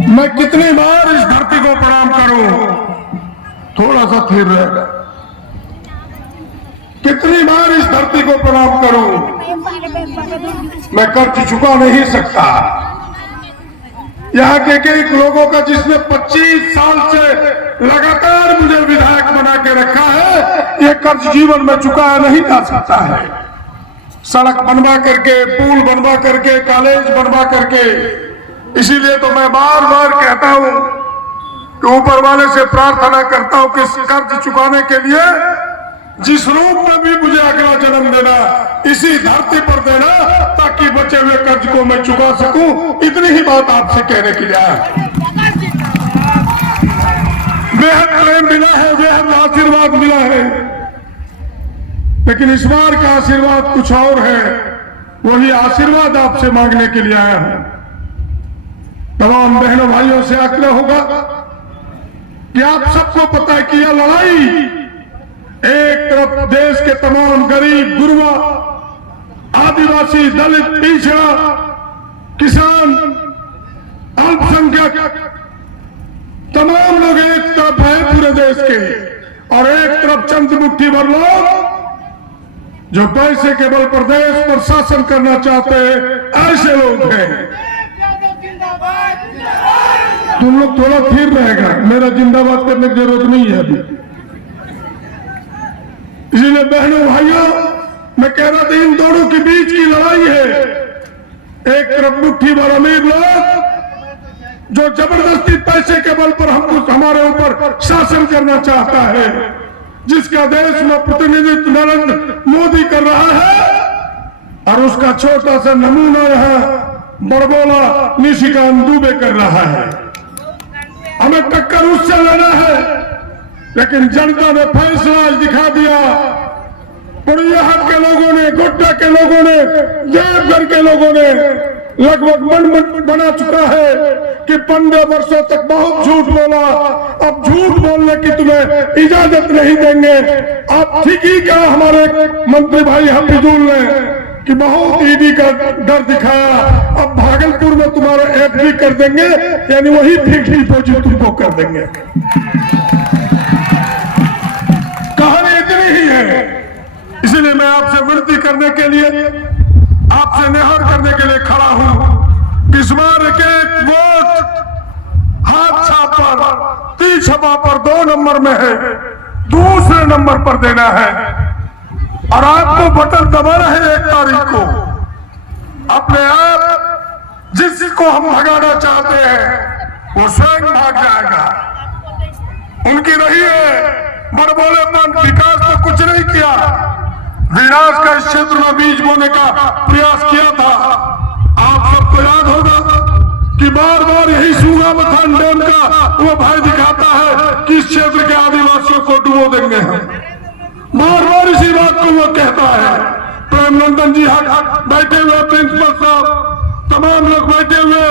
मैं कितनी बार इस धरती को प्रणाम करूं, थोड़ा सा थिर रहेगा। कितनी बार इस धरती को प्रणाम करूं, मैं कर्ज चुका नहीं सकता। यहाँ के कई लोगों का, जिसने 25 साल से लगातार मुझे विधायक बना के रखा है, ये कर्ज जीवन में चुकाया नहीं जा सकता है। सड़क बनवा करके, पुल बनवा करके, कॉलेज बनवा करके। इसीलिए तो मैं बार बार कहता हूं कि ऊपर वाले से प्रार्थना करता हूं कि कर्ज चुकाने के लिए जिस रूप में भी मुझे अगला जन्म देना, इसी धरती पर देना, ताकि बचे हुए कर्ज को मैं चुका सकूं। इतनी ही बात आपसे कहने के लिए है। बेहद प्रेम मिला है, बेहद आशीर्वाद मिला है, लेकिन इस बार का आशीर्वाद कुछ और है। वही आशीर्वाद आपसे मांगने के लिए आया हूं। तमाम बहनों भाइयों से आग्रह होगा कि आप सबको पता है कि यह लड़ाई, एक तरफ देश के तमाम गरीब, गुरबा, आदिवासी, दलित, पिछड़ा, किसान, अल्पसंख्यक, तमाम लोग एक तरफ है पूरे देश के, और एक तरफ चंद मुट्ठी भर लोग जो पैसे के बल पर देश पर शासन करना चाहते हैं, ऐसे लोग हैं। तुम लोग थोड़ा थिर रहेगा, मेरा जिंदाबाद करने की जरूरत नहीं है अभी। इसलिए बहनों भाइयों, मैं कह रहा था, इन दोनों के बीच की लड़ाई है। एक तरफ मुट्ठी भर अमीर लोग जो जबरदस्ती पैसे के बल पर हमको, हमारे ऊपर शासन करना चाहता है, जिसका देश में प्रतिनिधित्व नरेंद्र मोदी कर रहा है, और उसका छोटा सा नमूना यहाँ बड़बोला निशिकांत दुबे कर रहा है। हमें टक्कर उससे लेना है, लेकिन जनता ने फैसला आज दिखा दिया। पुरियाहाट के लोगों ने, गोड्डा के लोगों ने, देवघर के लोगों ने लगभग मन बना चुका है कि 15 वर्षों तक बहुत झूठ बोला, अब झूठ बोलने की तुम्हें इजाजत नहीं देंगे। आप ठीक ही कहा हमारे मंत्री भाई हफीजुल ने कि बहुत ईडी का डर दिखाया, अब भागलपुर में तुम्हारा एफडी कर देंगे, यानी वही फिक्स डिपॉजिट तुमको कर देंगे। कहानी इतनी ही है। इसलिए मैं आपसे विनती करने के लिए, आपसे निहार करने के लिए खड़ा हूं कि इस बार एक वोट हाथ छाप पर, 30 छपा पर 2 नंबर में है, दूसरे नंबर पर देना है, और आपको बटन दबाना है 1 तारीख को। अपने आप जिसको हम भगाना चाहते हैं वो स्वयं भाग जाएगा। उनकी रही है बड़बोलेपन, विकास तो कुछ नहीं किया, विनाश का इस क्षेत्र में बीज बोने का प्रयास किया था। आप सबको याद होगा कि बार बार यही सूगाबथान डैम का वो भाई दिखाता है कि इस क्षेत्र के आदिवासियों को डुबो देंगे हम। बार बार इसी बात को वो कहता है। प्रेम नंदन जी बैठे हुए, प्रिंसिपल साहब, तमाम लोग बैठे हुए,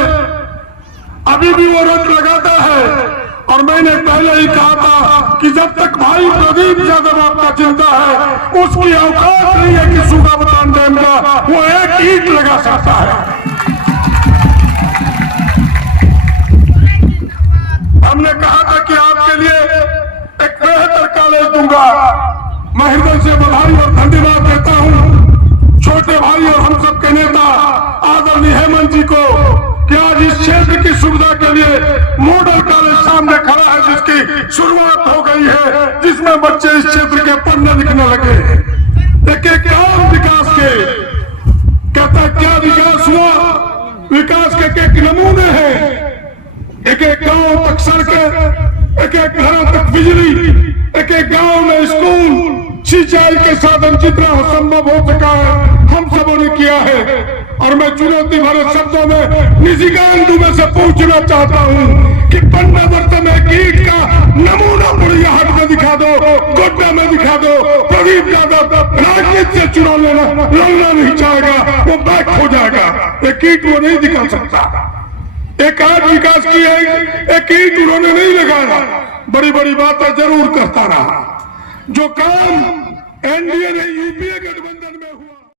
अभी भी वो रोक लगाता है। और मैंने पहले ही कहा था कि जब तक भाई प्रदीप यादव आपका जिंदा है, उसकी औकात नहीं है कि सूगाबथान डैम का वो एक ईंट लगा सकता है। हमने कहा था कि आपके लिए एक बेहतर कॉलेज दूंगा। मैं हृदय से बधाई और धन्यवाद देता हूं छोटे भाई और हम सबके नेता आदरणीय हेमंत जी को कि आज इस क्षेत्र की सुविधा के लिए मॉडल कॉलेज सामने खड़ा है, जिसकी शुरुआत हो गई है, जिसमें बच्चे इस क्षेत्र के पढ़ने लिखने लगे। एक एक गांव विकास के, कहता क्या विकास हुआ, विकास के एक नमूने हैं। एक एक गांव तक सड़कें, एक एक घरों तक बिजली, एक एक गांव में स्कूल, सिंचाई के साधन जितना संभव हो सका है हम सबों ने किया है। और मैं चुनौती भरे शब्दों में निशिकांत दुबे से पूछना चाहता हूं कि 15 वर्ष में कीट का नमूना पुरियाहाट में दिखा दो, गोड्डा में दिखा दो। प्रदीप यादव राजनीति से चुनाव लड़ना नहीं चाहेगा, वो बैक हो जाएगा। ये कीट वो नहीं दिखा सकता। एक आज विकास की है, एक ईंट उन्होंने नहीं लगाया, बड़ी बड़ी बातें जरूर करता रहा। जो काम एनडीए ने यूपीए गठबंधन